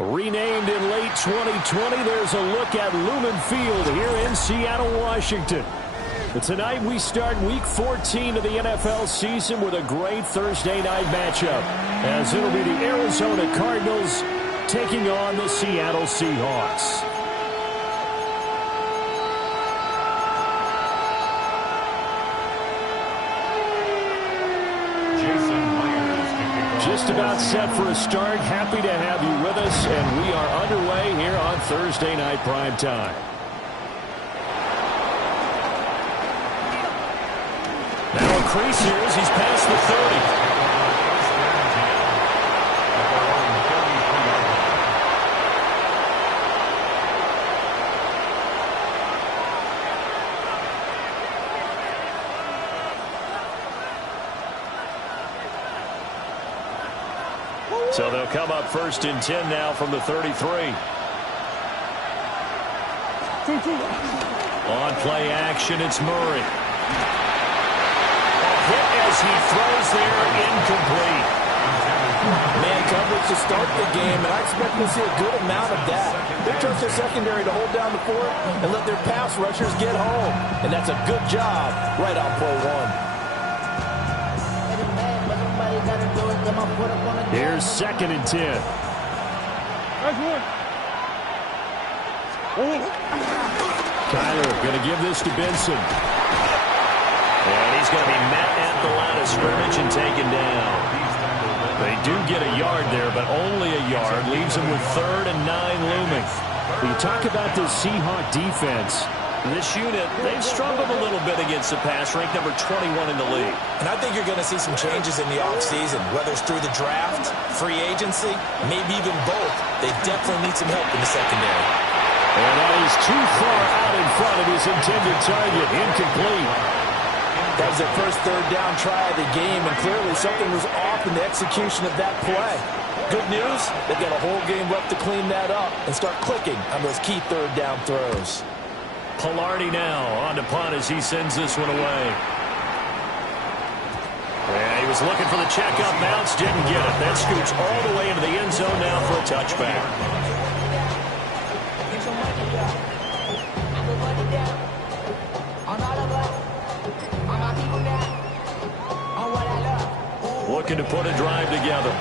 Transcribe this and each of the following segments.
Renamed in late 2020, there's a look at Lumen Field here in Seattle, Washington. But tonight we start Week 14 of the NFL season with a great Thursday night matchup, as it'll be the Arizona Cardinals taking on the Seattle Seahawks. Just about set for a start. Happy to have you with us, and we are underway here on Thursday Night Primetime. Now a crease here as he's past the 30. So they'll come up first and 10 now from the 33. On play action, it's Murray. Hit as he throws there, incomplete. Man coverage to start the game, and I expect to see a good amount of that. They trust their secondary to hold down the fort and let their pass rushers get home. And that's a good job right on play one. Here's second and 10. Kyler going to give this to Benson. And he's going to be met at the line of scrimmage and taken down. They do get a yard there, but only a yard. Leaves them with 3rd and 9 looming. When you talk about this Seahawk defense, this unit, they've struggled a little bit against the pass, ranked number 21 in the league. And I think you're going to see some changes in the offseason, whether it's through the draft, free agency, maybe even both. They definitely need some help in the secondary. And that is too far out in front of his intended target. Incomplete. That was their first 3rd down try of the game, and clearly something was off in the execution of that play. Good news, they've got a whole game left to clean that up and start clicking on those key 3rd down throws. Palardy now on to punt as he sends this one away. Yeah, he was looking for the checkup bounce, didn't get it. That scoots all the way into the end zone now for a touchback. Looking to put a drive together.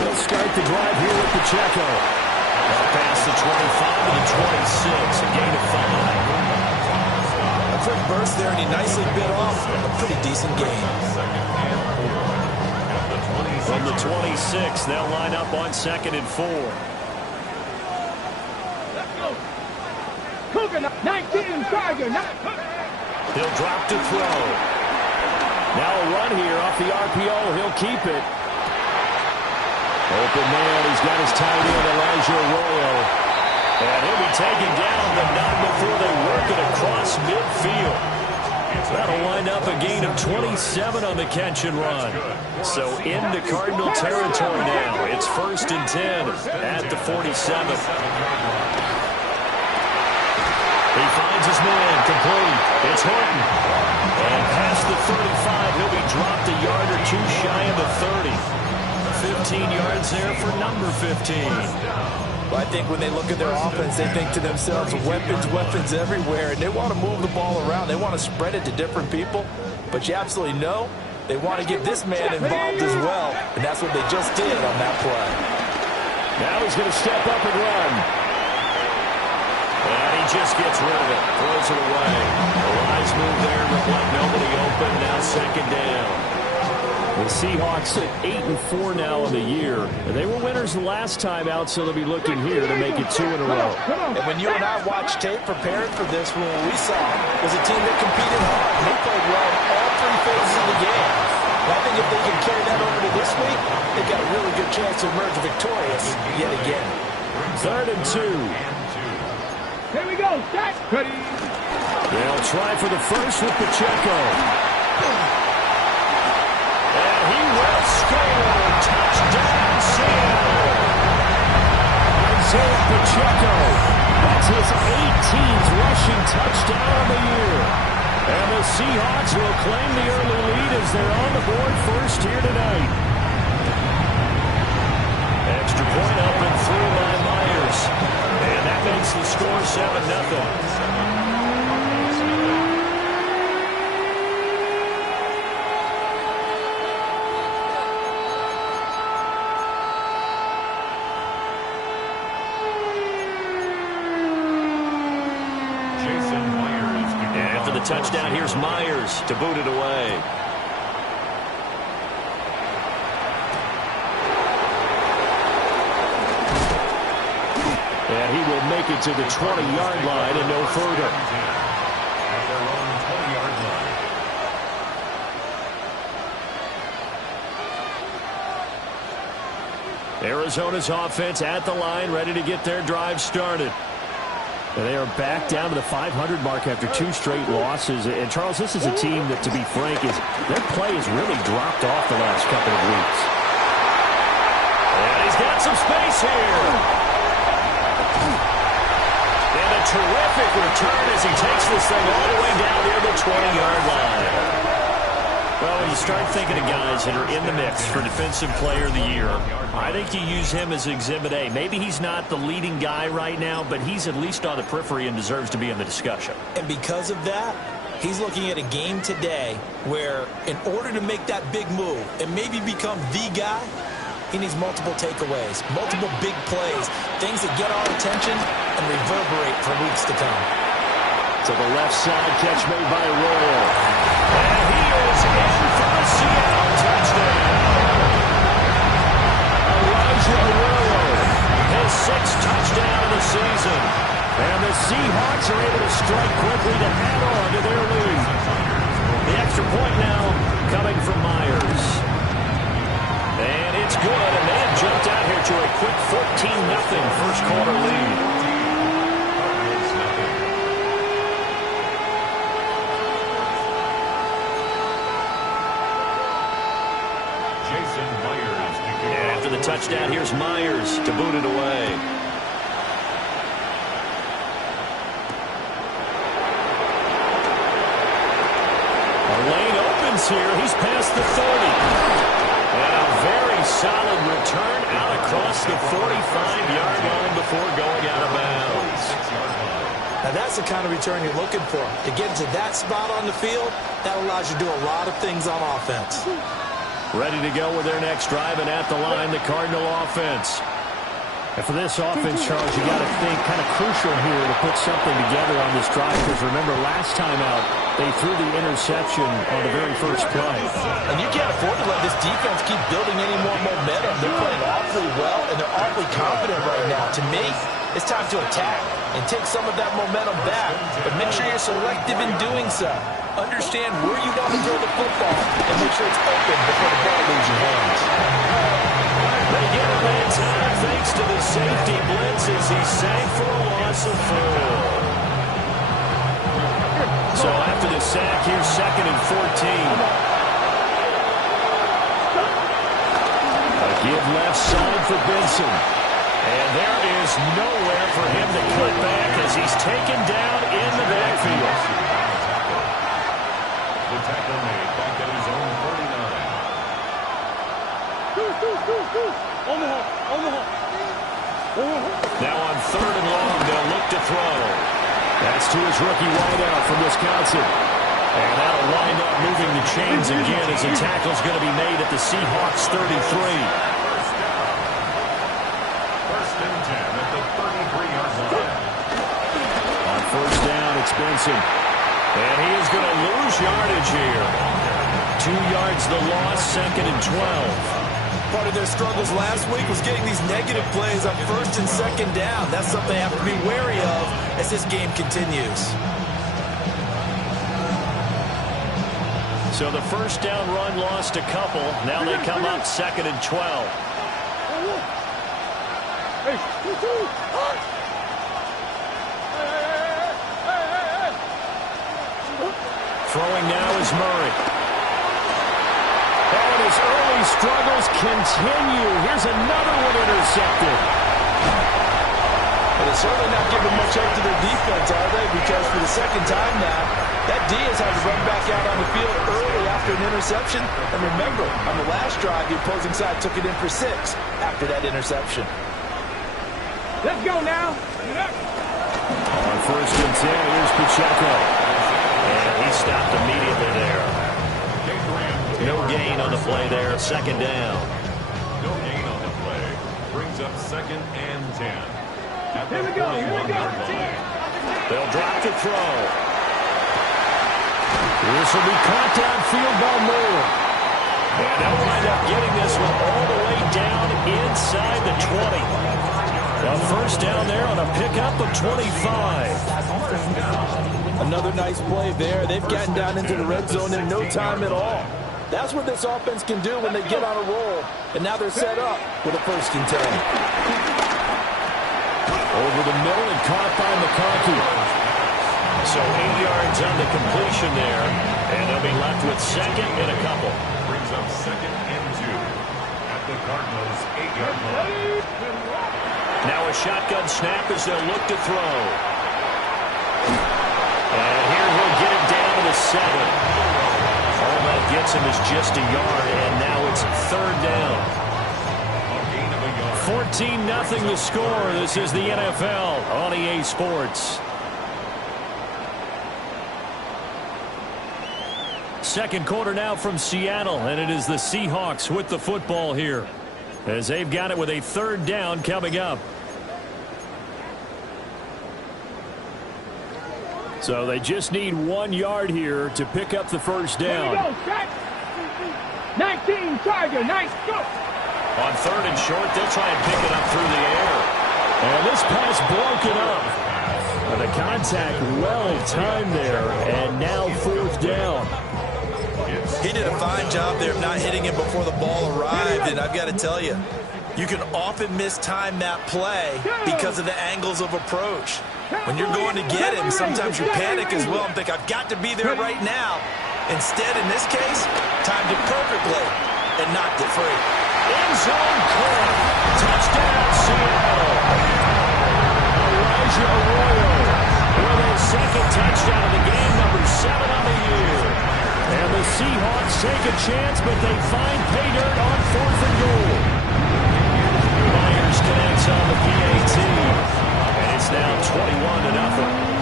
They'll start the drive here with Pacheco. Past the 25 to the 26, a gain of 5. A quick burst there, and he nicely bit off a pretty decent gain. From the 26, they'll line up on 2nd and 4. Let's go. Cougar, 19, Tiger. He'll drop to throw. Now a run here off the RPO. He'll keep it. Open man, he's got his tight end, Elijah Arroyo. And he'll be taken down, but not before they work it across midfield. That'll wind up a gain of 27 on the catch and run. So into Cardinal territory now. It's 1st and 10 at the 47. He finds his man, complete. It's Horton. And past the 35, he'll be dropped a yard or two shy of the 30. 15 yards there for number 15. Well, I think when they look at their offense, they think to themselves, weapons everywhere, and they want to move the ball around. They want to spread it to different people, but you absolutely know they want to get this man involved as well, and that's what they just did on that play. Now he's going to step up and run. And he just gets rid of it, throws it away. A wise move there, but like nobody open, now 2nd down. The Seahawks at 8-4 now in the year. They were winners the last time out, so they'll be looking here to make it 2 in a row. And when you and I watched tape preparing for this, what we saw was a team that competed hard. And they played well in all 3 phases of the game. And I think if they can carry that over to this week, they've got a really good chance to emerge victorious yet again. 3rd and 2. Here we go. Set. Ready. They'll try for the first with Pacheco. And he will score. Touchdown, Seattle. Isaiah Pacheco. That's his 18th rushing touchdown of the year. And the Seahawks will claim the early lead as they're on the board first here tonight. extra point up and through by Myers. And that makes the score 7-0. Touchdown, here's Myers to boot it away. And he will make it to the 20-yard line and no further. At their own 20-yard line. Arizona's offense at the line, ready to get their drive started. And they are back down to the 500 mark after 2 straight losses. And, Charles, this is a team that, to be frank, their play has really dropped off the last couple of weeks. And he's got some space here. And a terrific return as he takes this thing all the way down near the 20-yard line. Well, when you start thinking of guys that are in the mix for Defensive Player of the Year, I think you use him as Exhibit A. Maybe he's not the leading guy right now, but he's at least on the periphery and deserves to be in the discussion. And because of that, he's looking at a game today where in order to make that big move and maybe become the guy, he needs multiple takeaways, multiple big plays, things that get our attention and reverberate for weeks to come. To the left side, catch made by Royal. And he is in for a Seattle touchdown. Elijah Royal, his 6th touchdown of the season. And the Seahawks are able to strike quickly to add on to their lead. The extra point now coming from Myers. And it's good, and they have jumped out here to a quick 14-0 first quarter lead. Touchdown, here's Myers to boot it away. A lane opens here. He's past the 30. And a very solid return out across the 45-yard line before going out of bounds. Now that's the kind of return you're looking for. To get to that spot on the field, that allows you to do a lot of things on offense. Ready to go with their next drive, and at the line, the Cardinal offense. And for this offense, Charles, you got to think kind of crucial here to put something together on this drive, because remember, last time out, they threw the interception on the very first play. And you can't afford to let this defense keep building any more momentum. They're playing awfully well, and they're awfully confident right now. To me, it's time to attack and take some of that momentum back, but make sure you're selective in doing so. Understand where you want to throw the football and make sure it's open before the ball leaves your hands. They get him in time thanks to the safety blitz as he sank for a loss of 4. So after the sack, here's 2nd and 14. A give left side for Benson. And there is nowhere for him to cut back as he's taken down in the backfield. The tackle made back at his own 49. Now on 3rd and long, they'll look to throw. That's to his rookie wideout from Wisconsin. And that'll wind up moving the chains again as the tackle's going to be made at the Seahawks 33. First and 10 at the 33-yard line. On 1st down, it's Benson. And he is going to lose yardage here. 2 yards the loss, 2nd and 12. Part of their struggles last week was getting these negative plays on 1st and 2nd down. That's something they have to be wary of as this game continues. So the 1st down run lost a couple. Now they come up 2nd and 12. Throwing now is Murray. And his early struggles continue. Here's another one intercepted. But they're certainly not giving much up to their defense, are they? Because for the 2nd time now, that Diaz had to run back out on the field early after an interception. And remember, on the last drive, the opposing side took it in for 6 after that interception. Let's go now. On first and 10, here's Pacheco. And he stopped immediately there. No gain on the play there. Second down. No gain on the play. Brings up 2nd and 10. At the Here we go. 41-yard line. They'll drop to throw. This will be caught downfield by Moore. And they'll wind up getting this one all the way down inside the 20. A first down there on a pickup of 25. Another nice play there. They've gotten down into the red zone in no time at all. That's what this offense can do when they get on a roll. And now they're set up with a 1st and 10. Over the middle and caught by McConkey. So 8 yards on the completion there. And they'll be left with 2nd and a couple. Brings up 2nd and 2. At the Cardinals' 8-yard line. Now a shotgun snap as they'll look to throw. And here he'll get it down to the 7. All that gets him is just a yard, and now it's 3rd down. 14-0 the score. This is the NFL on EA Sports. Second quarter now from Seattle, and it is the Seahawks with the football here, as they've got it with a 3rd down coming up. So they just need 1 yard here to pick up the first down. Here we go, set. 19 Charger, nice go. On 3rd and short, they'll try and pick it up through the air. And this pass broken up. The contact well timed there, and now 4th down. He did a fine job there of not hitting him before the ball arrived. And I've got to tell you, you can often mistime that play because of the angles of approach. When you're going to get him, sometimes you panic as well and think, I've got to be there right now. Instead, in this case, timed it perfectly and knocked it free. End zone caught. Touchdown, Seattle. Elijah Arroyo with his 2nd touchdown of the game, number 7 on the year. And the Seahawks take a chance, but they find pay dirt on 4th and goal. Myers connects on the PAT. And it's now 21-0.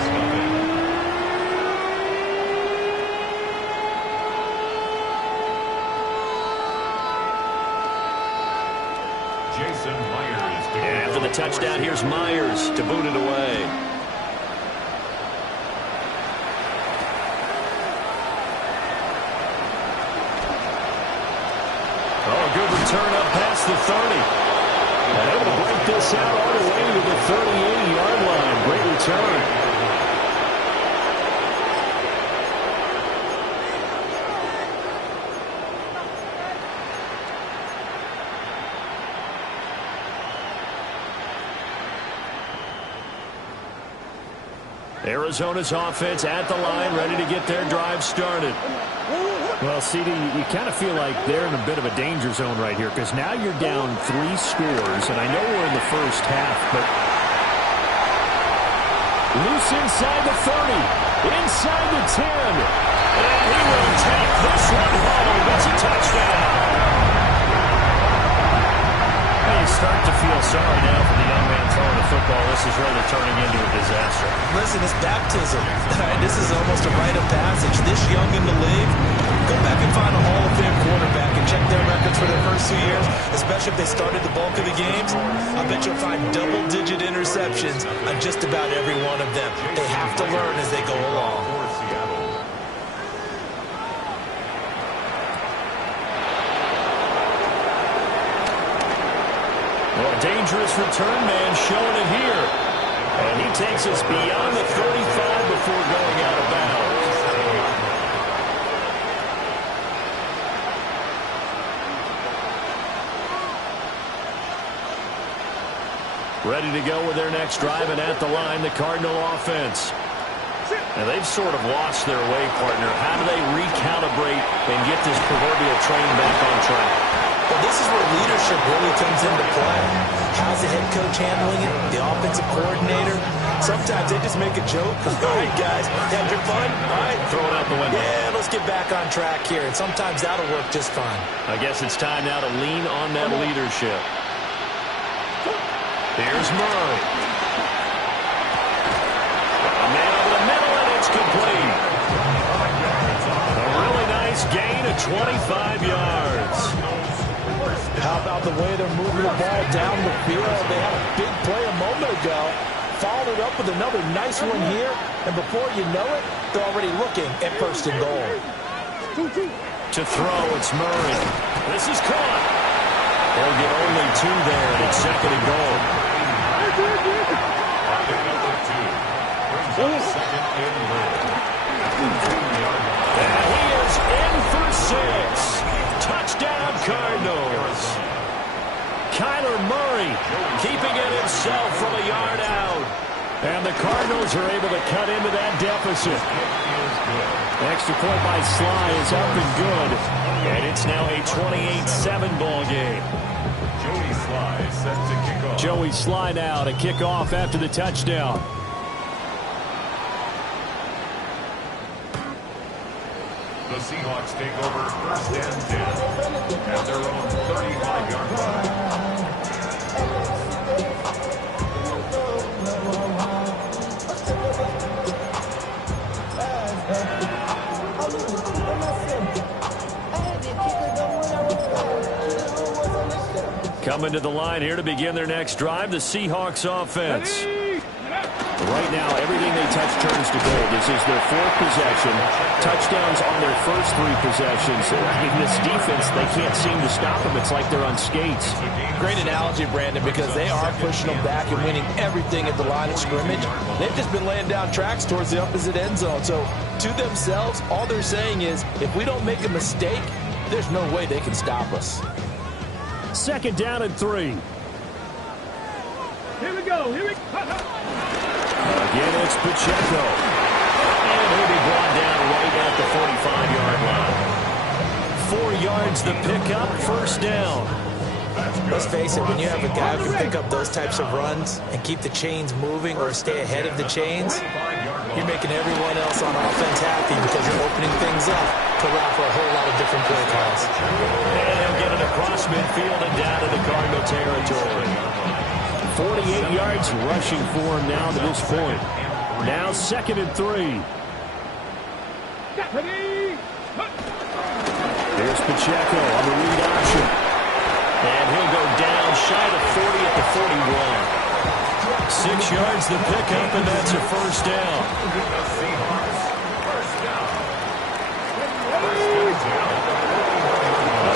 Jason Myers. And after the touchdown, here's Myers to boot it away. Oh, a good return up past the 30. And able to break this out all the way to the 38-yard line. Great return. Arizona's offense at the line, ready to get their drive started. Well, CD, you kind of feel like they're in a bit of a danger zone right here, because now you're down 3 scores, and I know we're in the first half, but loose inside the 30, inside the 10, and he will take this one home. It's a touchdown. You start to feel sorry now for the young man throwing the football. This is really turning into a disaster. Listen, it's baptism. This is almost a rite of passage. This young in the league, go back and find a Hall of Fame quarterback and check their records for their first 2 years, especially if they started the bulk of the games. I bet you'll find double-digit interceptions on just about every one of them. They have to learn as they go along. Well, dangerous return man showing it here. And he takes us beyond the 35 before going out of bounds. Ready to go with their next drive, and at the line, the Cardinal offense. And they've sort of lost their way, partner. How do they recalibrate and get this proverbial train back on track? Well, this is where leadership really comes into play. How's the head coach handling it? The offensive coordinator? Sometimes they just make a joke. All right, guys, have your fun. All right. Throw it out the window. Yeah, let's get back on track here, and sometimes that'll work just fine. I guess it's time now to lean on that leadership. Here's Murray. A man over the middle, and it's complete. A really nice gain of 25 yards. How about the way they're moving the ball down the field? They had a big play a moment ago. Followed it up with another nice one here. And before you know it, they're already looking at first and goal. To throw, it's Murray. This is caught. They'll get only 2 there, and it's second and goal. And he is in for 6. Touchdown, Cardinals. Kyler Murray keeping it himself from a yard out. And the Cardinals are able to cut into that deficit. Extra point by Sly is up and good. And it's now a 28-7 ball game. Joey Sly set to kick off. Joey Sly now to kick off after the touchdown. The Seahawks take over first and 10 at their own 35-yard line. Coming to the line here to begin their next drive, the Seahawks offense. Right now, everything they touch turns to gold. This is their 4th possession. Touchdowns on their first 3 possessions. In this defense, they can't seem to stop them. It's like they're on skates. Great analogy, Brandon, because they are pushing them back and winning everything at the line of scrimmage. They've just been laying down tracks towards the opposite end zone. So, to themselves, all they're saying is, if we don't make a mistake, there's no way they can stop us. Second down and 3. Here we go. Here we go. Again, it's Pacheco. And he'll be brought down right at the 45-yard line. 4 yards the pickup, first down. Let's face it, when you have a guy who can pick up those types of runs and keep the chains moving or stay ahead of the chains, you're making everyone else on offense happy because you're opening things up to allow for a whole lot of different play calls. And he'll get it across midfield and down to the Cardinal territory. 48 yards rushing for him now to this point. Now second and 3. Here's Pacheco on the read option. And he'll go down shy of 40 at the 41. 6 yards the pickup, and that's a first down.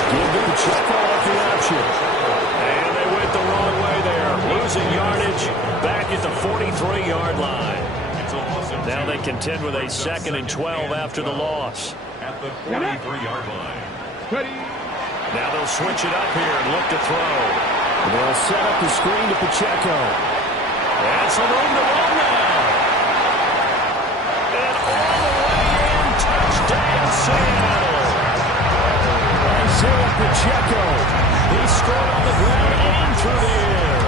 Give to Pacheco off the option. And they went the wrong way there. Losing yardage back at the 43-yard line. Now they contend with a second and 12 after the loss. At the 43-yard line. Now they'll switch it up here and look to throw. They'll set up the screen to Pacheco. And some room to run now. And all the way in, touchdown Seattle. Isaiah Pacheco. He scored on the ground and through the air.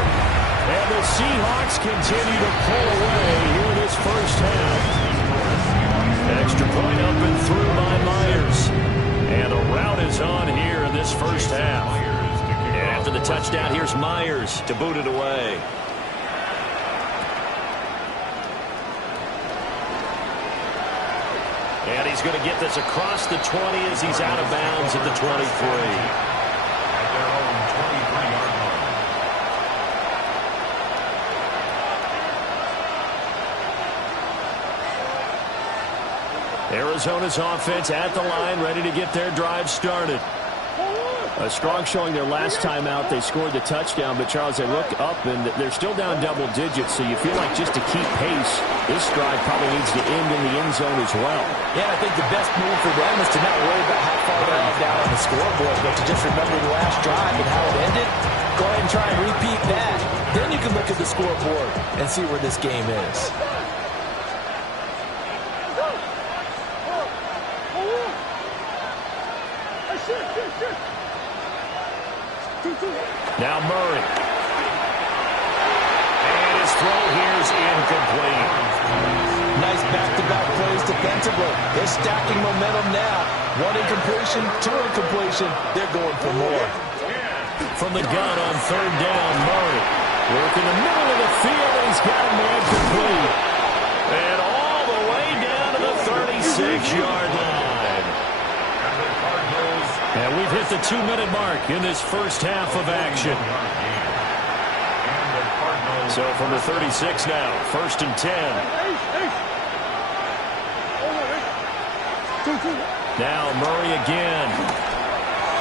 And the Seahawks continue to pull away here this first half. Extra point up and through by Myers. And a rout is on here in this first half. And after the touchdown, here's Myers to boot it away. And he's going to get this across the 20 as he's out of bounds at the 23. At their own 23-yard line. Arizona's offense at the line, ready to get their drive started. A strong showing their last time out. They scored the touchdown, but Charles, they look up and they're still down double digits, so you feel like just to keep pace, this drive probably needs to end in the end zone as well. Yeah, I think the best move for them is to not worry about how far they are down on the scoreboard, but to just remember the last drive and how it ended. Go ahead and try and repeat that. Then you can look at the scoreboard and see where this game is. Now Murray. And his throw here is incomplete. Nice back-to-back plays defensively. They're stacking momentum now. One incompletion, two incompletion. They're going for more. From the gun on third down, Murray. Working the middle of the field, and he's got a man complete. And all the way down to the 36-yard line. And we've hit the 2-minute mark in this first half of action. So from the 36 now, 1st and 10. Now Murray again.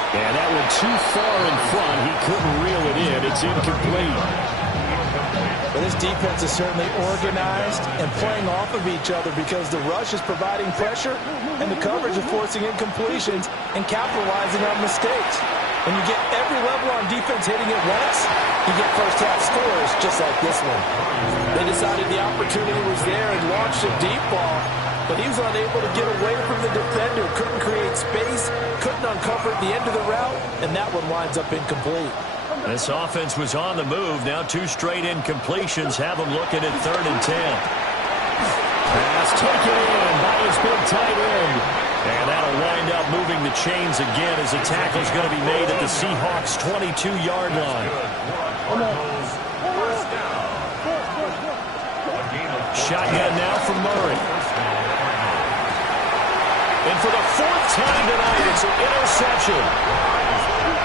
And that one too far in front. He couldn't reel it in. It's incomplete. Well, this defense is certainly organized and playing off of each other because the rush is providing pressure and the coverage is forcing incompletions and capitalizing on mistakes. When you get every level on defense hitting at once, you get first-half scores just like this one. They decided the opportunity was there and launched a deep ball, but he was unable to get away from the defender, couldn't create space, couldn't uncover at the end of the route, and that one winds up incomplete. This offense was on the move. Now 2 straight incompletions have them looking at 3rd and 10. Pass taken in by his big tight end. And that'll wind up moving the chains again as the tackle's going to be made at the Seahawks' 22-yard line. Shotgun now from Murray. And for the 4th time tonight, it's an interception.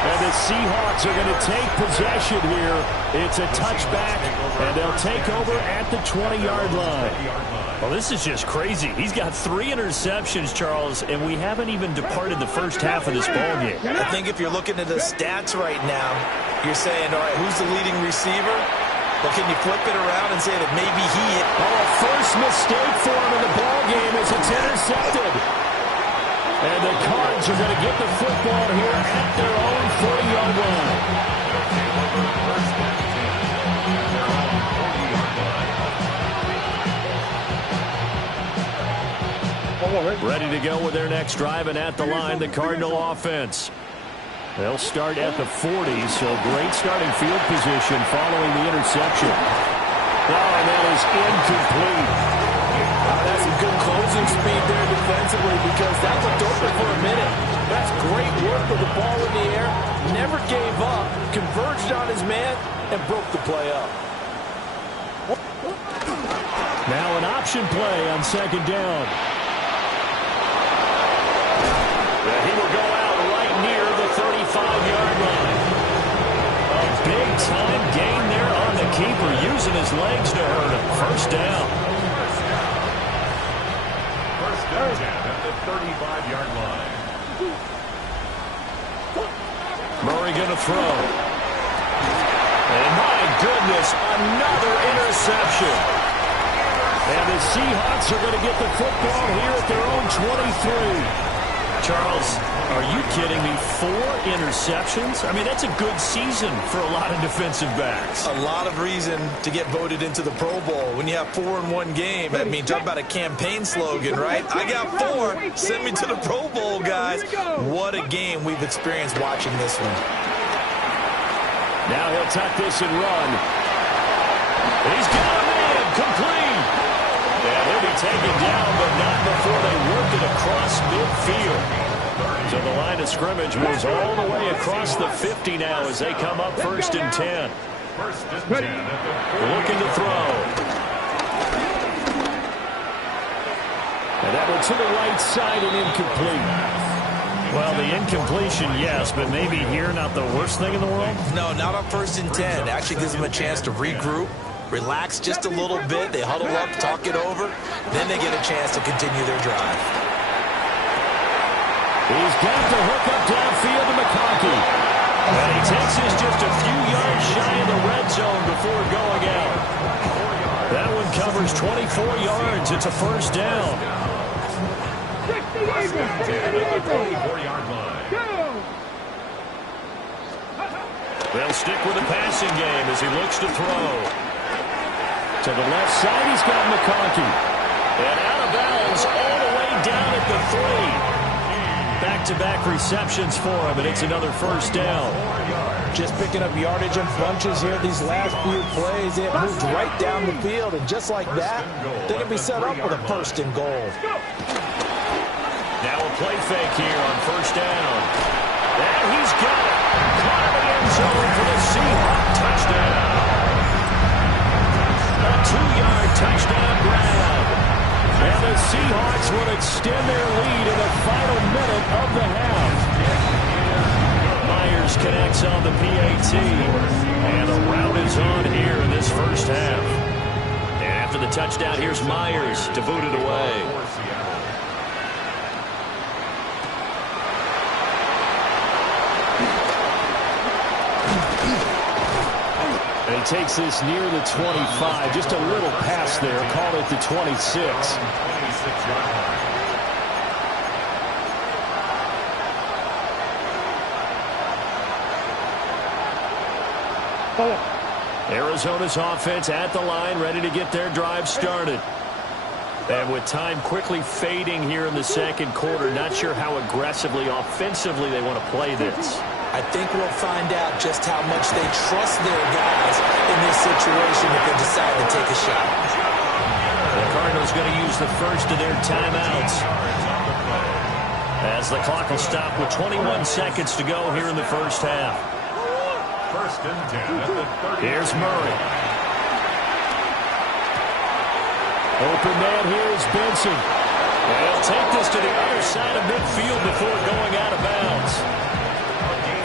And the Seahawks are going to take possession here. It's a touchback, and they'll take over at the 20-yard line. Well, this is just crazy. He's got 3 interceptions, Charles, and we haven't even departed the first half of this ballgame. I think if you're looking at the stats right now, you're saying, all right, who's the leading receiver? But can you flip it around and say that maybe he... Oh, first mistake for him in the ballgame as it's intercepted. And the Cards are going to get the football here at their own 40-yard line. Ready to go with their next drive, and at the line, the Cardinal offense. They'll start at the 40, so great starting field position following the interception. Oh, and that is incomplete. That's some good closing speed there defensively because that looked open for a minute. That's great work with the ball in the air. Never gave up, converged on his man, and broke the play up. Now an option play on 2nd down. He will go out right near the 35-yard line. A big-time gain there on the keeper, using his legs to hurt him. First down. First down at the 35-yard line. Murray going to throw. And my goodness, another interception. And the Seahawks are going to get the football here at their own 23. Charles, are you kidding me? 4 interceptions? I mean, that's a good season for a lot of defensive backs. A lot of reason to get voted into the Pro Bowl. When you have 4 in one game, I mean, talk about a campaign slogan, right? I got 4. Send me to the Pro Bowl, guys. What a game we've experienced watching this one. Now he'll tuck this and run. He's got a man complete. Yeah, they'll be taken down, but not before they work it across midfield. So the line of scrimmage moves all the way across the 50 now as they come up 1st and 10. First and 10 Looking to throw. And that one to the right side and incomplete. Well, the incompletion, yes, but maybe here not the worst thing in the world? No, not on 1st and 10. Actually gives them a chance to regroup, relax just a little bit. They huddle up, talk it over. Then they get a chance to continue their drive. He's got to hook up downfield to McConkey. And he takes this just a few yards shy of the red zone before going out. That one covers 24 yards. It's a first down. They'll stick with the passing game as he looks to throw. To the left side, he's got McConkey. And out of bounds all the way down at the 3. Back back-to-back receptions for him, and it's another first down. Just picking up yardage in bunches here these last few plays. They have moved right down the field, and just like that, they can be set up with a first and goal. Now a play fake here on first down. And he's got it. Caught in the end zone for the Seahawks touchdown. A 2-yard touchdown grab. And the Seahawks will extend their lead in the final minute of the half. Myers connects on the PAT. And the rout is on here in this first half. And after the touchdown, here's Myers to boot it away. And he takes this near the 25. Just a little pass there. Call it the 26. Arizona's offense at the line, ready to get their drive started. And with time quickly fading here in the second quarter, not sure how aggressively, offensively they want to play this. I think we'll find out just how much they trust their guys in this situation if they decide to take a shot. The Cardinals going to use the first of their timeouts as the clock will stop with 21 seconds to go here in the first half. First and 10 at the 30. Here's Murray. Open man here is Benson. They'll take this to the other side of midfield before going out of bounds.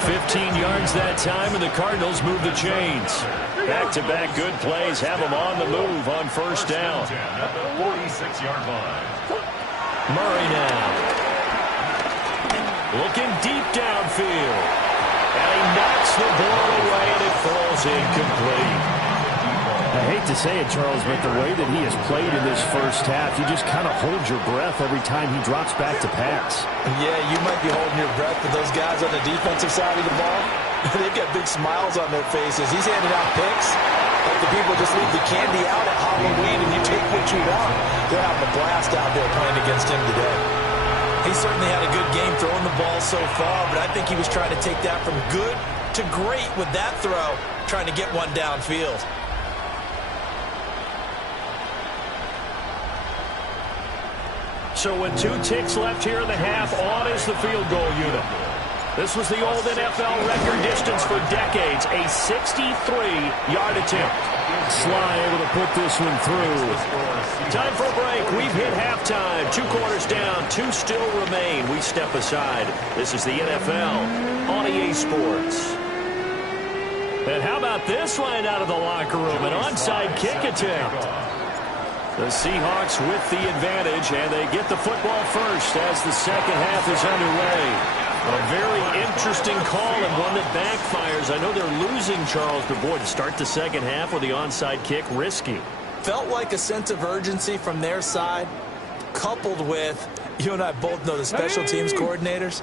15 yards that time, and the Cardinals move the chains. Back-to-back good plays have them on the move on first down. At the 46-yard line. Murray now. Looking deep downfield. And he knocks the ball away, and it falls incomplete. I hate to say it, Charles, but the way that he has played in this first half, you just kind of hold your breath every time he drops back to pass. Yeah, you might be holding your breath, but those guys on the defensive side of the ball, they've got big smiles on their faces. He's handing out picks. Like the people just leave the candy out at Halloween and you take what you want. They're having a blast out there playing against him today. He certainly had a good game throwing the ball so far, but I think he was trying to take that from good to great with that throw, trying to get one downfield. So with 2 ticks left here in the half, on is the field goal unit. This was the old NFL record distance for decades, a 63-yard attempt. Sly able to put this one through. Time for a break. We've hit halftime. 2 quarters down, 2 still remain. We step aside. This is the NFL on EA Sports. And how about this line out of the locker room? An onside kick attempt. The Seahawks with the advantage, and they get the football first as the second half is underway. A very interesting call and one that backfires. I know they're losing, Charles, but boy, to start the second half with the onside kick, risky. Felt like a sense of urgency from their side, coupled with, you and I both know the special teams coordinators,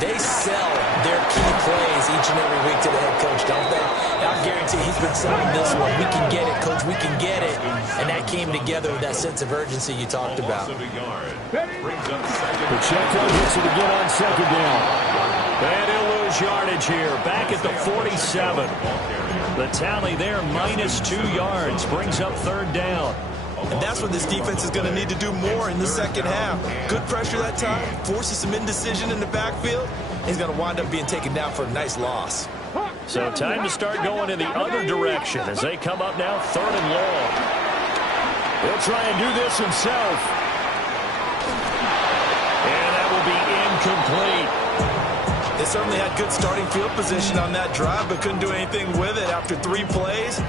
they sell their key plays each and every week to the head coach, don't they? And I guarantee he's been selling this one. We can get it, coach. We can get it. And that came together with that sense of urgency you talked about. Pacheco gets it again on second down. And he'll lose yardage here. Back at the 47. The tally there, -2 yards. Brings up third down. And that's what this defense is going to need to do more in the second half. Good pressure that time, forces some indecision in the backfield. He's going to wind up being taken down for a nice loss. So time to start going in the other direction as they come up now, third and long. He'll try and do this himself. And that will be incomplete. They certainly had good starting field position on that drive, but couldn't do anything with it after 3 plays.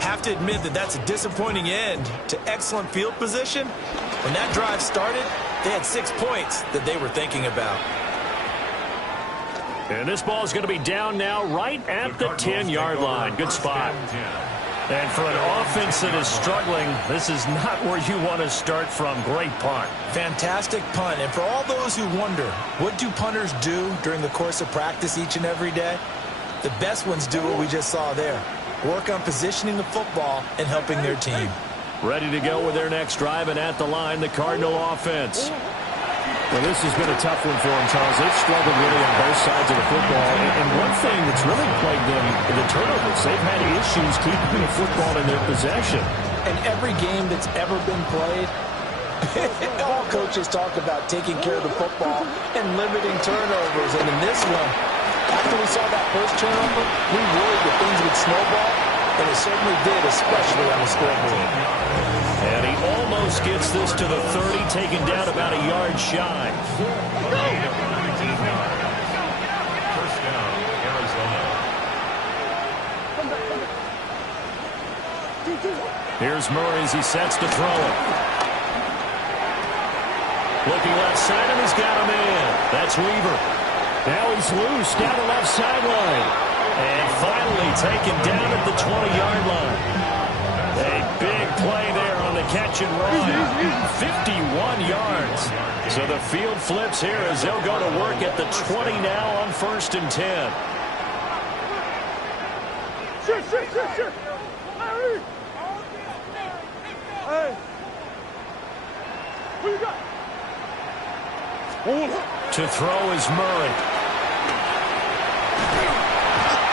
Have to admit that that's a disappointing end to excellent field position. When that drive started, they had 6 points that they were thinking about. And this ball is going to be down now right at the 10-yard line. Good spot. And for an offense that is struggling, this is not where you want to start from. Great punt. Fantastic punt. And for all those who wonder, what do punters do during the course of practice each and every day? The best ones do what we just saw there. Work on positioning the football and helping their team. Ready to go with their next drive, and at the line, the Cardinal offense. Well, this has been a tough one for them, Charles. They've struggled really on both sides of the football. And one thing that's really plagued them in the turnovers, they've had issues keeping the football in their possession. In every game that's ever been played, all coaches talk about taking care of the football and limiting turnovers. And in this one, after we saw that first turnover, we worried that things would snowball, and it certainly did, especially on the scoreboard. And he almost gets this to the 30, taken down about a yard shy. First down, Arizona. Here's Murray as he sets to throw it. Looking left side, and he's got him in. That's Weaver. Now he's loose down the left sideline. And finally taken down at the 20-yard line. A big play there on the catch and run. 51 yards. So the field flips here as they'll go to work at the 20 now on 1st and 10. Sure. Hey. What you got? To throw is Murray.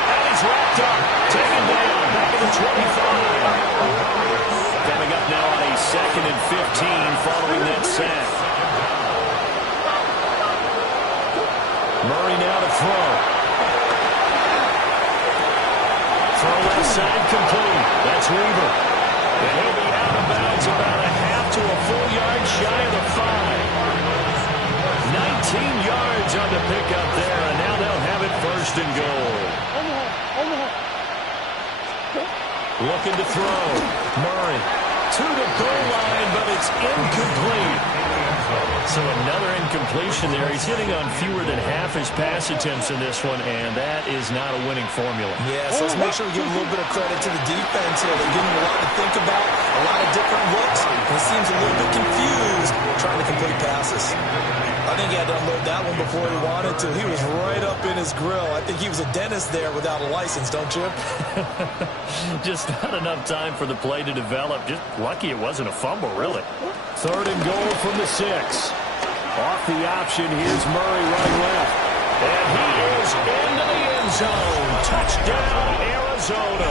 And he's wrapped up. Taken down. Back at the 25. Coming up now on a 2nd and 15 following that sack. Murray now to throw. Throw left side complete. That's Weaver. And he'll be out of bounds about a half to a full yard shy of the 5. 19 yards on the pickup there, and now they'll have it 1st and goal. Looking to throw. Murray to the goal line, but it's incomplete. So another incompletion there. He's hitting on fewer than half his pass attempts in this one, and that is not a winning formula. Yeah, so let's make sure we give a little bit of credit to the defense here. They're giving him a lot to think about, a lot of different looks. He seems a little bit confused trying to complete passes. I think he had to unload that one before he wanted to. He was right up in his grill. I think he was a dentist there without a license, don't you? Just not enough time for the play to develop. Just lucky it wasn't a fumble, really. 3rd and goal from the 6. Off the option, here's Murray running left. And he is into the end zone. Touchdown, Arizona.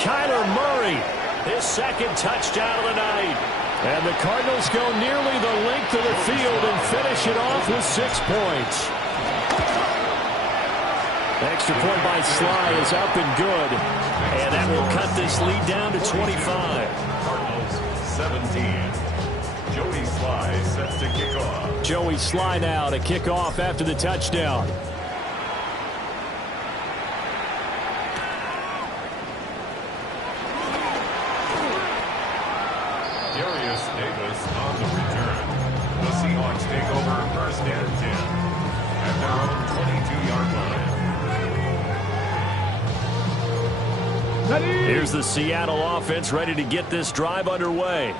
Kyler Murray, his 2nd touchdown of the night. And the Cardinals go nearly the length of the field and finish it off with 6 points. Extra point by Sly is up and good. And that will cut this lead down to 25. Cardinals 17. Joey Sly sets to kick off. Joey Sly now to kick off after the touchdown. Darius Davis on the return. The Seahawks take over 1st and 10 at their own 22-yard line. Here's the Seattle offense ready to get this drive underway.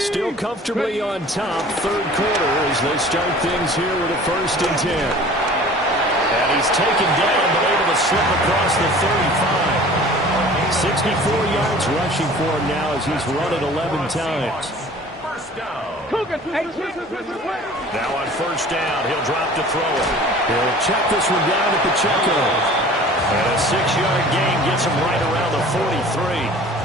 Still comfortably on top, 3rd quarter as they start things here with a 1st and 10. And he's taken down but able to slip across the 35. 64 yards rushing for him now as he's run it 11 times. First down. Now on 1st down, he'll drop to throw it. He'll check this one down at the Pacheco. And a 6-yard gain gets him right around the 43.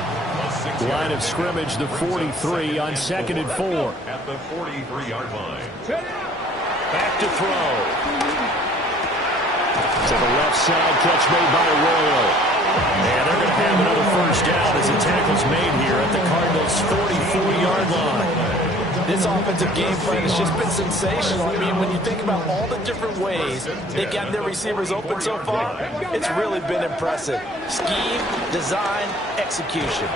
Line of scrimmage, the 43 on 2nd and 4. At the 43-yard line. Back to throw. To the left side, catch made by Arroyo. And they're going to have another 1st down as the tackle's made here at the Cardinals' 44-yard line. This offensive game plan has just been sensational. I mean, when you think about all the different ways they've gotten their receivers open so far, it's really been impressive. Scheme, design, execution.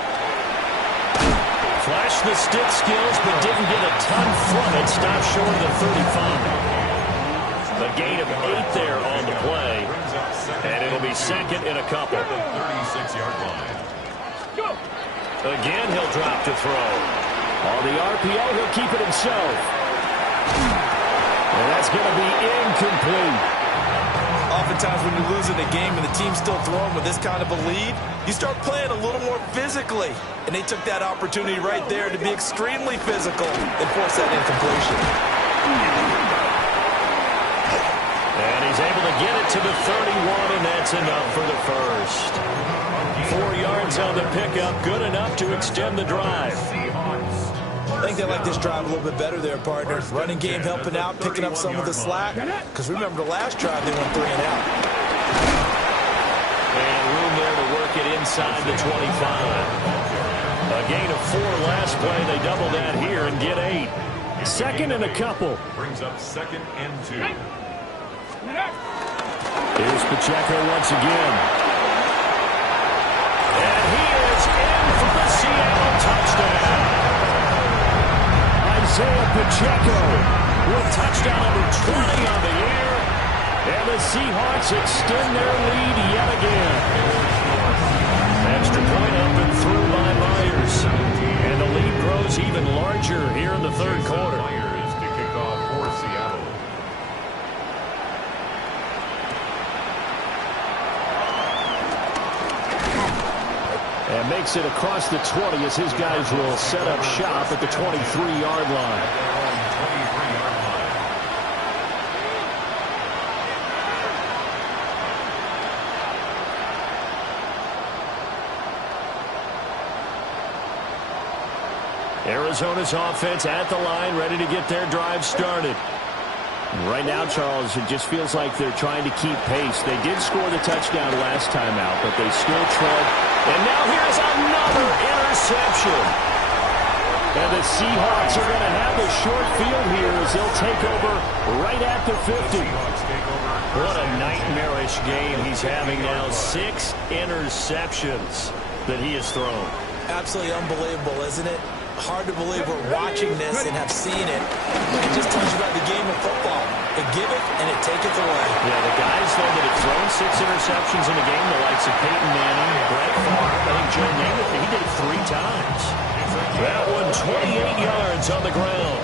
Flashed the stick skills, but didn't get a ton from it. Stopped short of the 35. A gain of 8 there on the play. And it'll be 2nd and a couple. At the 36-yard line. Again, he'll drop to throw. On the RPO, he'll keep it himself. And that's going to be incomplete. Oftentimes when you're losing a game and the team's still throwing with this kind of a lead, you start playing a little more physically. And they took that opportunity right there to be extremely physical and force that incompletion. to the 31, and that's enough for the first. 4 yards on the pickup, good enough to extend the drive. I think they like this drive a little bit better there, partner. Running game helping out, picking up some of the slack. Because remember, the last drive they went 3 and out. And room there to work it inside the 25. A gain of 4 last play. They double that here and get 8. Second and a couple. Brings up 2nd and 2. Here's Pacheco once again. And he is in for the Seattle touchdown. Isaiah Pacheco with touchdown number 20 on the year. And the Seahawks extend their lead yet again. Extra point up and through by Myers. And the lead grows even larger here in the third quarter. Myers to kick off for Seattle. And makes it across the 20 as his guys will set up shop at the 23-yard line. Arizona's offense at the line, ready to get their drive started. Right now, Charles, it just feels like they're trying to keep pace. They did score the touchdown last time out, but they still trailed. And now here's another interception. And the Seahawks are going to have a short field here as they'll take over right at the 50. What a nightmarish game he's having now. 6 interceptions that he has thrown. Absolutely unbelievable, isn't it? Hard to believe we're watching this and have seen it. It just tells you about the game of football. It giveth and it taketh away. Yeah, the guys, though, that have thrown 6 interceptions in a game, the likes of Peyton Manning, Brett Favre, I think Joe Namath, he did it 3 times. That one, 28 yards on the ground.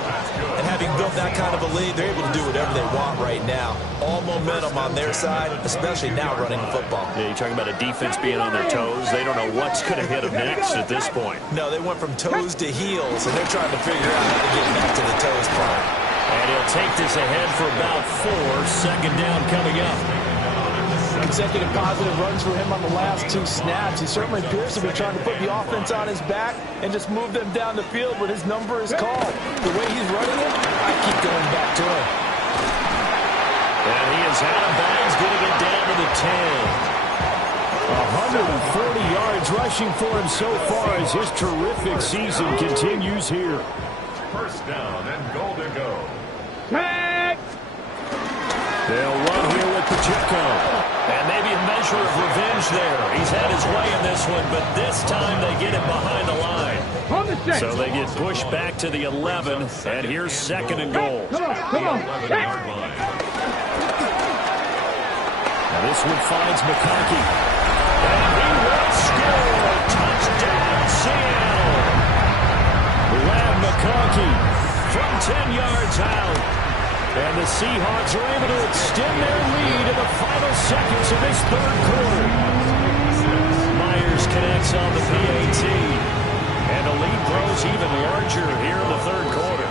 And having built that kind of a lead, they're able to do whatever they want right now. All momentum on their side, especially now running the football. Yeah, you're talking about a defense being on their toes. They don't know what's going to hit them next at this point. No, they went from toes to heels, and they're trying to figure out how to get back to the toes part. And he'll take this ahead for about 4. Second down coming up. Consecutive positive runs for him on the last 2 snaps. He certainly appears to be trying to put the offense on his back and just move them down the field when his number is called. The way he's running it, I keep going back to him. And he is out of bounds, getting it down to the 10. 140 yards rushing for him so far as his terrific season continues here. First down and goal to go. Tag! They'll run here with Pacheco. And maybe a measure of revenge there. He's had his way in this one, but this time they get it behind the line. So they get pushed back to the 11, and here's 2nd and goal. Come on. Now this one finds McConkey. And he will score. Touchdown, Seattle. Ladd McConkey from 10 yards out. And the Seahawks are able to extend their lead in the final seconds of this third quarter. Myers connects on the PAT. And the lead grows even larger here in the third quarter.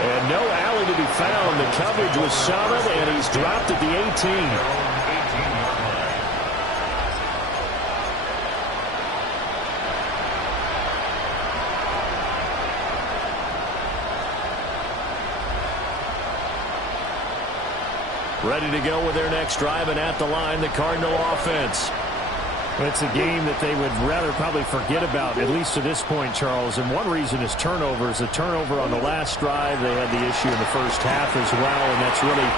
And no alley to be found. The coverage was solid, and he's dropped at the 18. Ready to go with their next drive, and at the line, the Cardinal offense. It's a game that they would rather probably forget about, at least to this point, Charles. And one reason is turnovers. The turnover on the last drive, they had the issue in the first half as well, and that's really,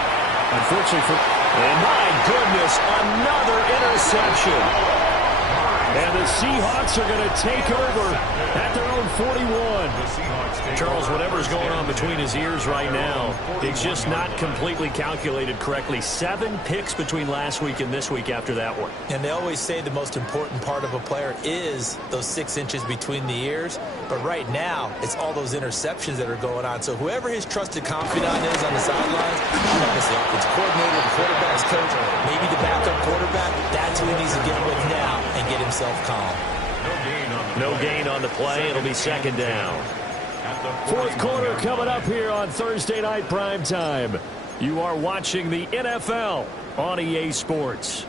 unfortunately for... And my goodness, another interception. And the Seahawks are going to take over at their own 41. Charles, whatever's going on between his ears right now, it's just not completely calculated correctly. 7 picks between last week and this week after that one. And they always say the most important part of a player is those 6 inches between the ears. But right now, it's all those interceptions that are going on. So whoever his trusted confidant is on the sidelines, like I said, it's coordinator, the quarterback's coach, maybe the backup quarterback, that's who he needs to get with now and get himself calm. No gain on the play. It'll be 2nd down. Fourth quarter coming up here on Thursday Night Prime Time. You are watching the NFL on EA Sports.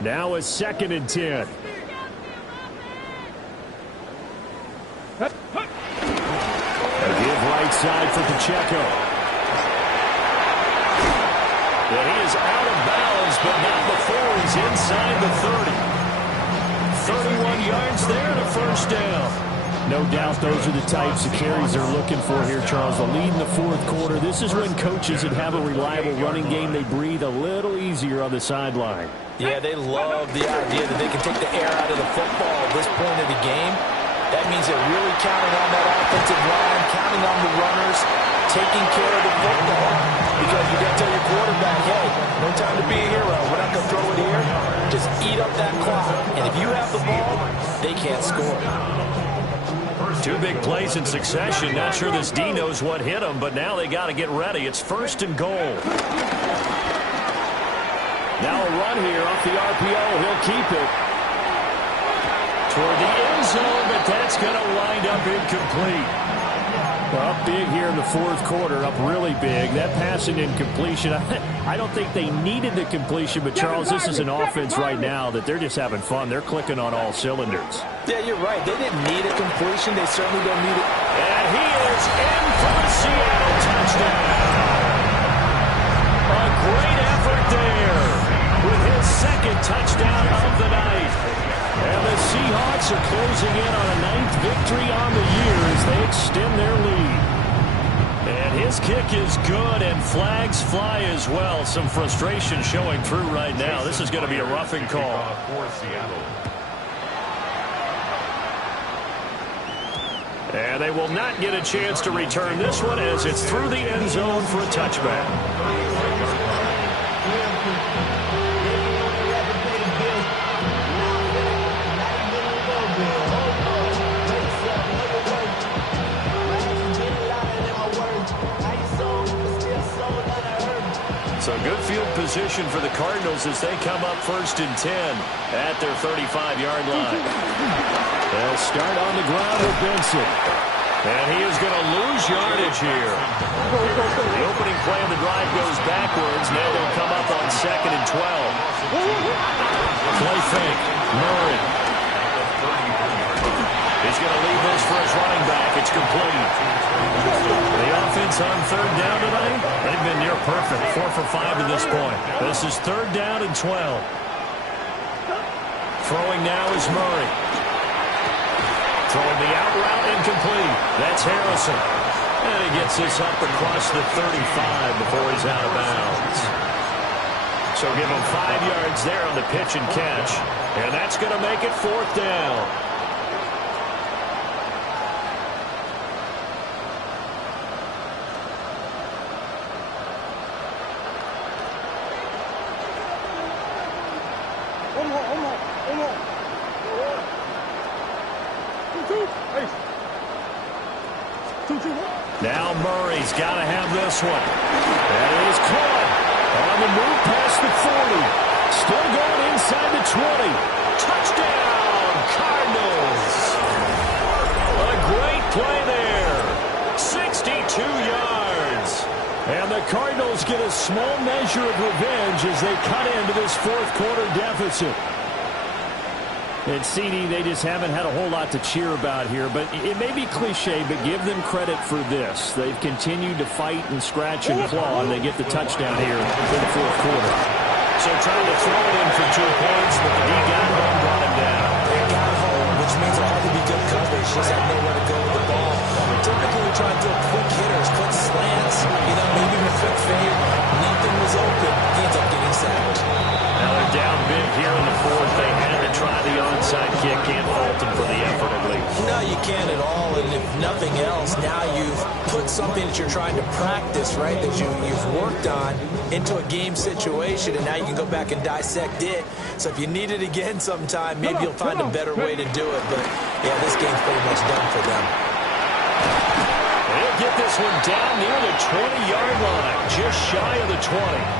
Now a 2nd and 10. A give right side for Pacheco. And he is out of bounds, but not before he's inside the 30. 31 yards there and a first down. No doubt those are the types of carries they're looking for here, Charles. The lead in the fourth quarter. This is when coaches that have a reliable running game, they breathe a little easier on the sideline. Yeah, they love the idea that they can take the air out of the football at this point of the game. That means they're really counting on that offensive line, counting on the runners, taking care of the football. Because you got to tell your quarterback, hey, no time to be a hero. We're not going to throw it here. Just eat up that clock. And if you have the ball, they can't score. 2 big plays in succession. Not sure this D knows what hit him, but now they got to get ready. It's 1st and goal. Now a run here off the RPO. He'll keep it toward the end zone, but that's going to wind up incomplete. Well, up big here in the fourth quarter, up really big. That passing incompletion, I don't think they needed the completion, but Charles, this is an offense right now that they're just having fun. They're clicking on all cylinders. Yeah, you're right. They didn't need a completion. They certainly don't need it. And he is in for the Seattle touchdown. A great effort there with his 2nd touchdown of the night. And the Seahawks are closing in on a 9th victory on the year as they extend their lead. And his kick is good, and flags fly as well. Some frustration showing through right now. This is going to be a roughing call. And they will not get a chance to return this one as it's through the end zone for a touchback. So good field position for the Cardinals as they come up 1st and 10 at their 35-yard line. They'll start on the ground with Benson. And he is going to lose yardage here. The opening play of the drive goes backwards. Now they'll come up on 2nd and 12. Play fake. Murray. He's going to leave this for his running back. It's complete. The offense on 3rd down tonight, they've been near perfect. 4 for 5 to this point. This is 3rd down and 12. Throwing now is Murray. Throwing the out route incomplete. That's Harrison. And he gets this up across the 35 before he's out of bounds. So give him 5 yards there on the pitch and catch. And that's going to make it 4th down. Now Murray's got to have this one. That is caught on the move past the 40. Still going inside the 20. Touchdown, Cardinals. A great play there. 62 yards. And the Cardinals get a small measure of revenge as they cut into this fourth quarter deficit. And CD, they just haven't had a whole lot to cheer about here. But it may be cliche, but give them credit for this. They've continued to fight and scratch and claw, and they get the touchdown here in the fourth quarter. So trying to throw it in for 2 points, but the D got home, brought him down. They got home, which means it had to be good coverage. Just had nowhere to go with the ball. Typically, we try to throw quick hitters, quick slants, maybe even a quick fade. Nothing was open. He ends up getting sacked. Now they're down big here in the fourth. They had to try the onside kick. Can't fault them for the effort, at least. No, you can't at all. And if nothing else, now you've put something that you're trying to practice, right, that you've worked on into a game situation, and now you can go back and dissect it. So if you need it again sometime, maybe you'll find a better way to do it. But, yeah, this game's pretty much done for them. They'll get this one down near the 20-yard line, just shy of the 20.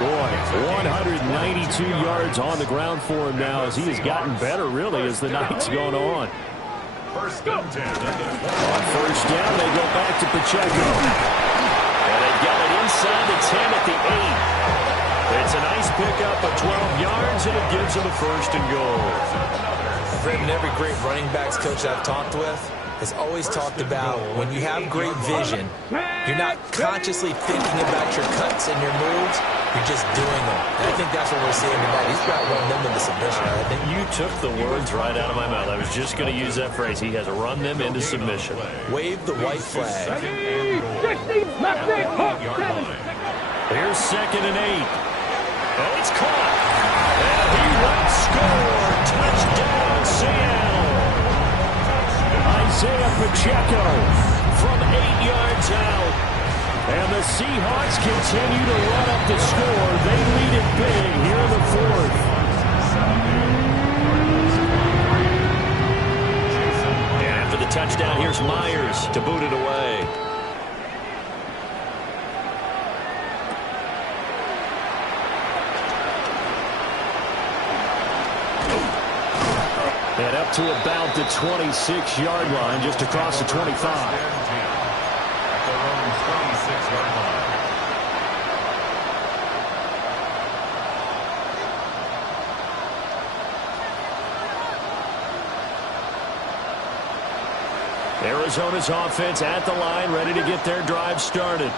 Boy, 192 yards on the ground for him now as he has gotten better, really, as the night's gone on. First and 10. On first down, they go back to Pacheco. And they've got it inside the 10 at the 8. It's a nice pickup of 12 yards, and it gives them a first and goal. Brendan, every great running backs coach I've talked with has always talked about when you have great vision, you're not consciously thinking about your cuts and your moves, you're just doing them. And I think that's what we're seeing tonight. He's got run them into submission. I think You took the words right out of my mouth. I was just going to use that phrase. He has run them into submission. wave the white flag. 60, left leg, hook, 7. Here's second and 8. And it's caught. And he will score. Touchdown, Seattle. Isaiah Pacheco from 8 yards out. And the Seahawks continue to run up the score. They lead it big here in the fourth. And after the touchdown, here's Myers to boot it away. And up to about the 26-yard line, just across the 25. At their own 26-yard line. Arizona's offense at the line, ready to get their drive started.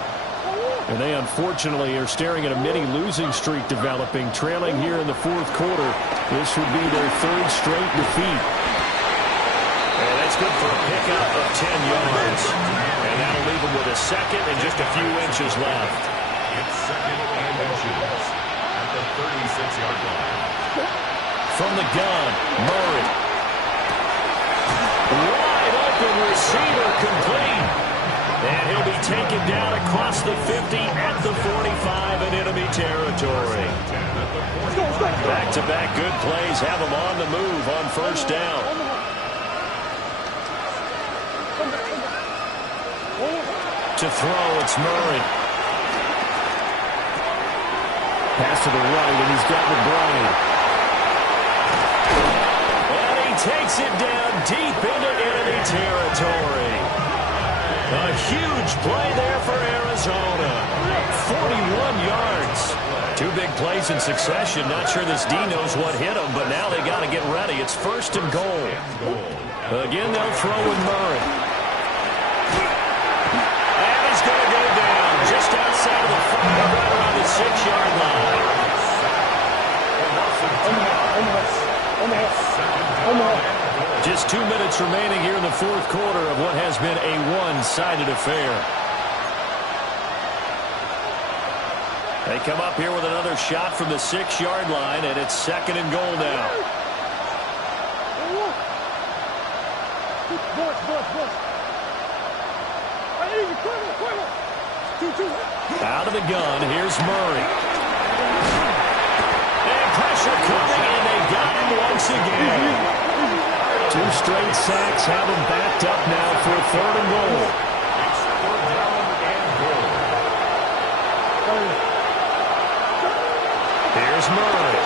And they unfortunately are staring at a mini losing streak developing, trailing here in the fourth quarter. This would be their third straight defeat. And that's good for a pickup of 10 yards. And that'll leave them with a second and just a few inches left. It's second and inches at the 36-yard line. From the gun, Murray. Wide open receiver complete. And he'll be taken down across the 50 at the 45 in enemy territory. Back-to-back good plays have him on the move on first down. To throw, it's Murray. Pass to the right, and he's got McBride. And he takes it down deep into enemy territory. A huge play there for Arizona. 41 yards. Two big plays in succession. Not sure this D knows what hit him, but now they got to get ready. It's first and goal. Again, they'll throw with Murray. And he's going to go down just outside of the 5, right around the 6-yard line. Just 2 minutes remaining here in the fourth quarter of what has been a one-sided affair. They come up here with another shot from the 6-yard line, and it's second and goal now. Out of the gun, here's Murray. And pressure coming, and they got him once again. 2 straight sacks have him backed up now for a third and goal. Here's Murray.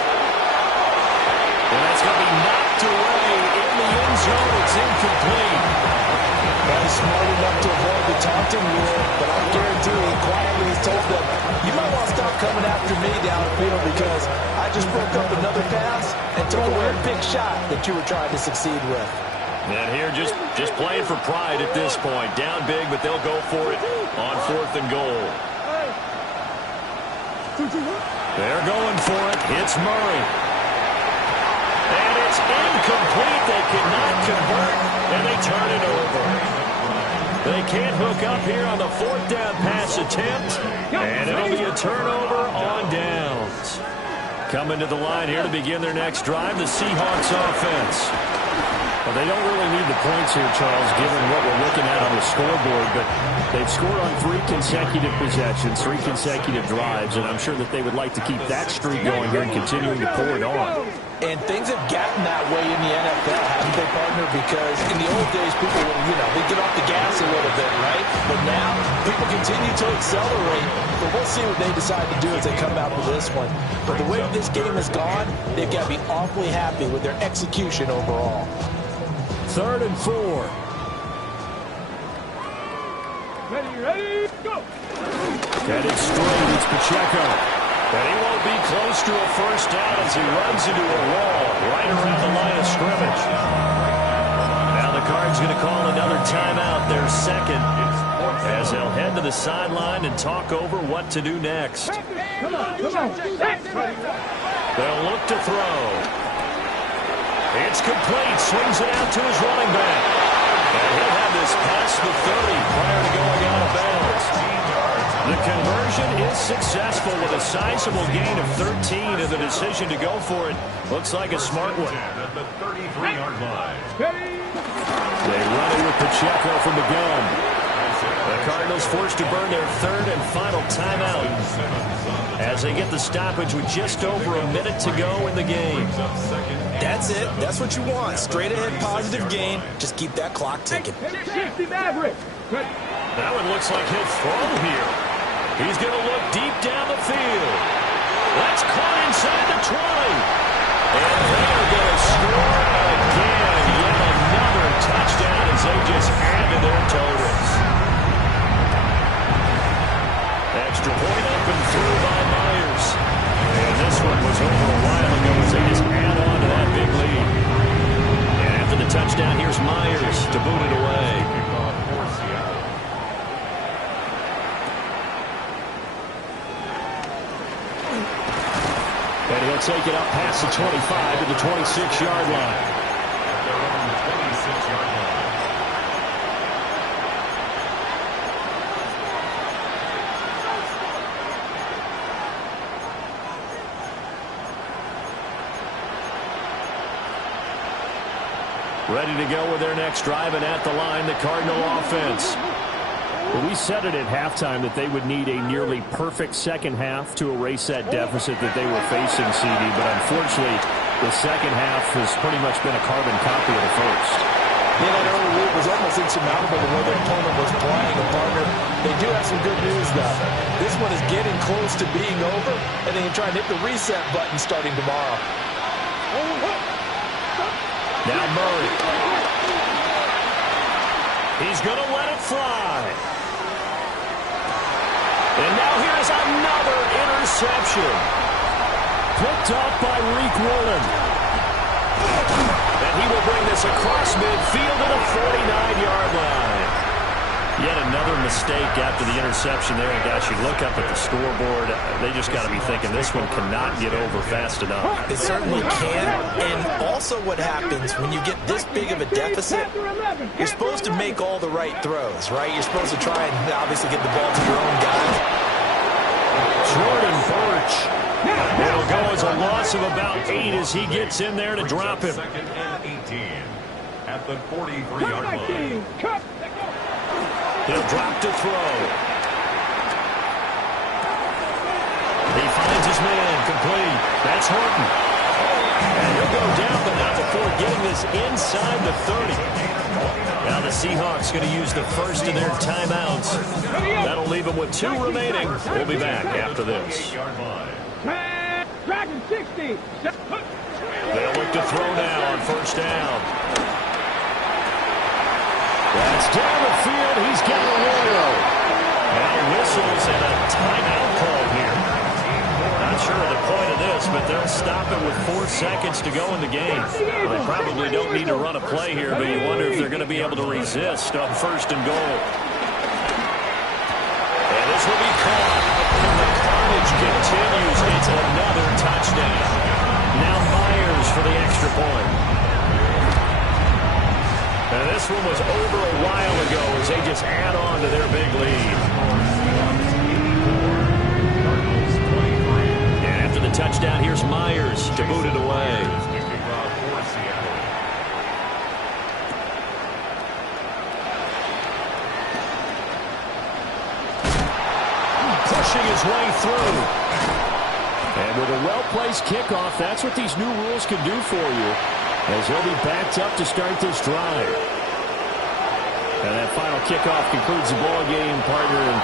And that's going to be knocked away in the end zone. It's incomplete. He's smart enough to avoid the taunting rule, but I guarantee he quietly has told them, you might want to stop coming after me downfield because I just broke up another pass and took away a big shot that you were trying to succeed with. And here just playing for pride at this point. Down big, but they'll go for it on fourth and goal. They're going for it. It's Murray. And it's incomplete. They cannot convert, and they turn it over. They can't hook up here on the fourth down pass attempt, and it'll be a turnover on downs. Coming to the line here to begin their next drive, the Seahawks offense. Well, they don't really need the points here, Charles, given what we're looking at on the scoreboard, but they've scored on 3 consecutive possessions, 3 consecutive drives, and I'm sure that they would like to keep that streak going here and continuing to pour it on. And things have gotten that way in the NFL, haven't they, partner? Because in the old days, people would, they'd get off the gas a little bit, right? But now, people continue to accelerate. But we'll see what they decide to do as they come out with this one. But the way this game has gone, they've got to be awfully happy with their execution overall. 3rd and 4. Ready, go! Headed straight, it's Pacheco. And he won't be close to a first down as he runs into a wall right around the line of scrimmage. Now the Cards going to call another timeout, their second, as they'll head to the sideline and talk over what to do next. Come on. They'll look to throw. It's complete. Swings it out to his running back. And he'll have this past the 30 prior to going out of bounds. The conversion is successful with a sizable gain of 13, and the decision to go for it looks like a smart one. At the 33-yard line. They run it with Pacheco from the gun. The Cardinals forced to burn their 3rd and final timeout as they get the stoppage with just over a minute to go in the game. That's it. That's what you want. Straight ahead positive gain. Just keep that clock ticking. 60 Maverick. That one looks like he'll throw here. He's going to look deep down the field. That's caught inside the 20. And they're going to score again. Yet another touchdown as they just add to their totals. Extra point up and through by Myers. And this one was over a while ago as they just add on to that big lead. And after the touchdown, here's Myers to boot it away. And he'll take it up past the 25 to the 26-yard line. At their own 26-yard line. Ready to go with their next drive, and at the line, the Cardinal offense. Well, we said it at halftime that they would need a nearly perfect second half to erase that deficit that they were facing, CD, but unfortunately, the second half has pretty much been a carbon copy of the first. Yeah, that early lead was almost insurmountable the way their opponent was playing, a partner. They do have some good news, though. This one is getting close to being over, and they can try and hit the reset button starting tomorrow. Now Murray. He's going to let it fly. And now here's another interception. Picked up by Reek Woolen. And he will bring this across midfield to the 49-yard line. Yet another mistake after the interception there. And gosh, you look up at the scoreboard, they just got to be thinking this one cannot get over fast enough. It certainly can. And also what happens when you get this big of a deficit, you're supposed to make all the right throws, right? You're supposed to try and obviously get the ball to your own guys. Jordan Burch. It'll go as a loss of about 8 as he gets in there to drop him. 2nd and 18 at the 43-yard line. He'll drop to throw. He finds his man complete. That's Horton. And he'll go down, but not before getting this inside the 30. Now the Seahawks going to use the first of their timeouts. That'll leave them with 2 remaining. We'll be back after this. Dragon 60. They'll look to throw now on first down. That's down the field. He's got Arroyo. Now whistles and a timeout call here. Not sure of the point of this, but they'll stop it with 4 seconds to go in the game. Well, they probably don't need to run a play here, but you wonder if they're going to be able to resist on first and goal. And this will be caught. And the carnage continues. It's another touchdown. Now Myers for the extra point. And this one was over a while ago as they just add on to their big lead. And after the touchdown, here's Myers to boot it away. Pushing his way through. And with a well-placed kickoff, that's what these new rules can do for you, as he'll be backed up to start this drive. And that final kickoff concludes the ball game, partner. And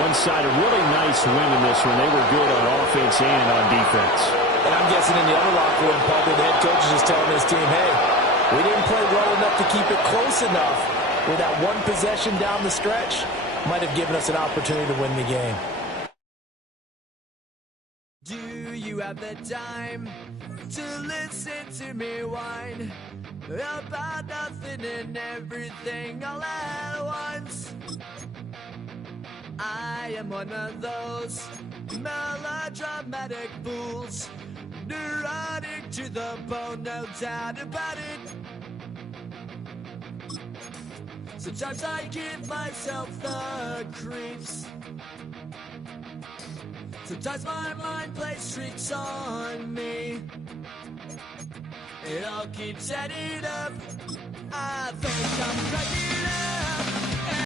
one side, a really nice win in this one. They were good on offense and on defense. And I'm guessing in the other locker room, partner, the head coach is just telling his team, hey, We didn't play well enough to keep it close enough, where that one possession down the stretch might have given us an opportunity to win the game. Do you have the time to listen to me whine about nothing and everything all at once? I am one of those melodramatic fools, neurotic to the bone, no doubt about it. Sometimes I give myself the creeps. Sometimes my mind plays tricks on me. It all keeps adding up. I think I'm cracking up.